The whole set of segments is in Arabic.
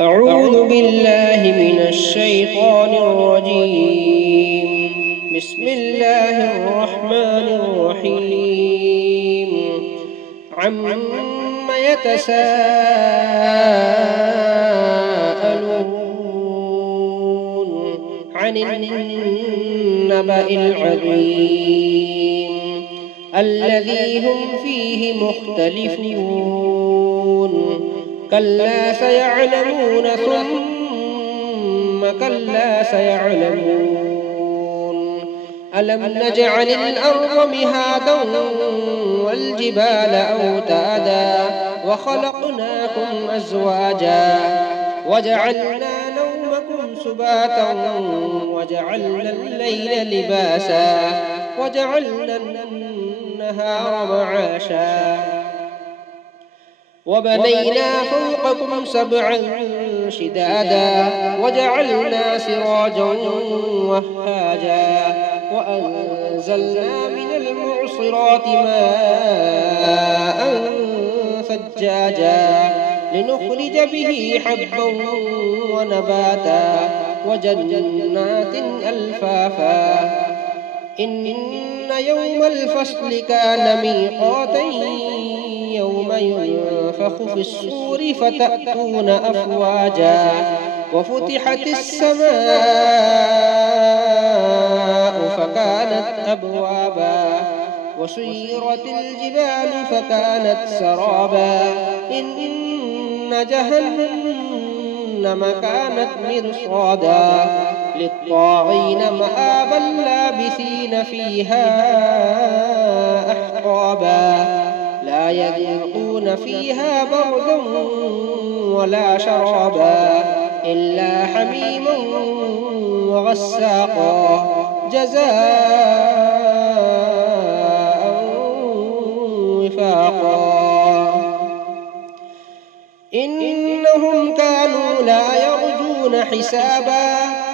أعوذ بالله من الشيطان الرجيم. بسم الله الرحمن الرحيم. عم يتساءلون عن النبأ العظيم الذي هم فيه مختلفون. كلا سيعلمون ثم كلا سيعلمون. ألم نجعل الأرض مهادا والجبال أوتادا وخلقناكم أزواجا وجعلنا نومكم سباتا وجعلنا الليل لباسا وجعلنا النهار معاشا وبنينا فوقكم سبعا شدادا وجعلنا سراجا وهاجا وأنزلنا من المعصرات ماء ثجاجا لنخرج به حبا ونباتا وجنات ألفافا. إن يوم الفصل كان ميقاتا يوم ينفخ في الصور فتأتون أفواجا وفتحت السماء فكانت أبوابا وسيرت الجبال فكانت سرابا. إن جهنم كانت مرصادا للطاغين مآبا لابثين فيها أحقابا. لا يذوقون فيها بردا ولا شرابا إلا حميما وغساقا جزاء وفاقا. إنهم كانوا لا يرجون حسابا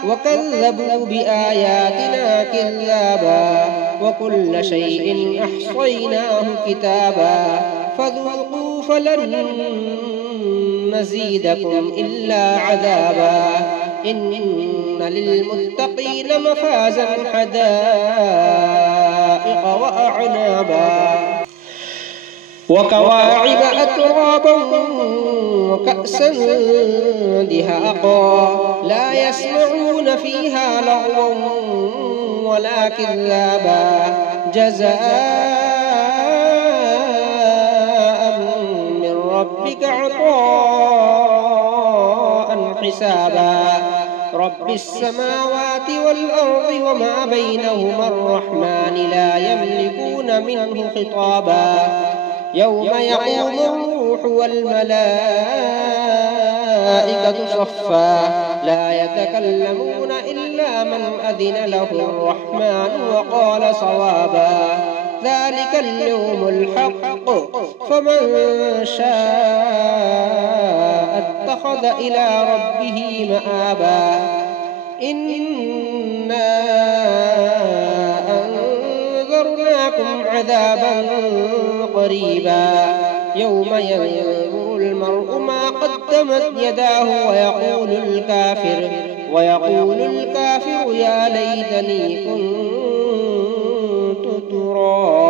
وكذبوا بآياتنا كذابا وكل شيء أحصيناه كتابا فذوقوا فلن نزيدكم إلا عذابا. إن للمتقين مفازا حدائق وأعنابا وكواعب أترابا وكأسا دهاقا لا يسمعون فيها لغوا ولا كذابا جزاء من ربك عطاء حسابا. رب السماوات والأرض وما بينهما الرحمن لا يملكون منه خطابا. يوم يقوم الروح والملائكة صفا لا يتكلمون إلا من أذن له الرحمن وقال صوابا. ذلك اليوم الحق فمن شاء اتخذ إلى ربه مآبا. إنا أنذرناكم عذابا قريبا يوم ينظر المرء ما قدمت يداه ويقول الكافر يا ليتني كنت ترابا.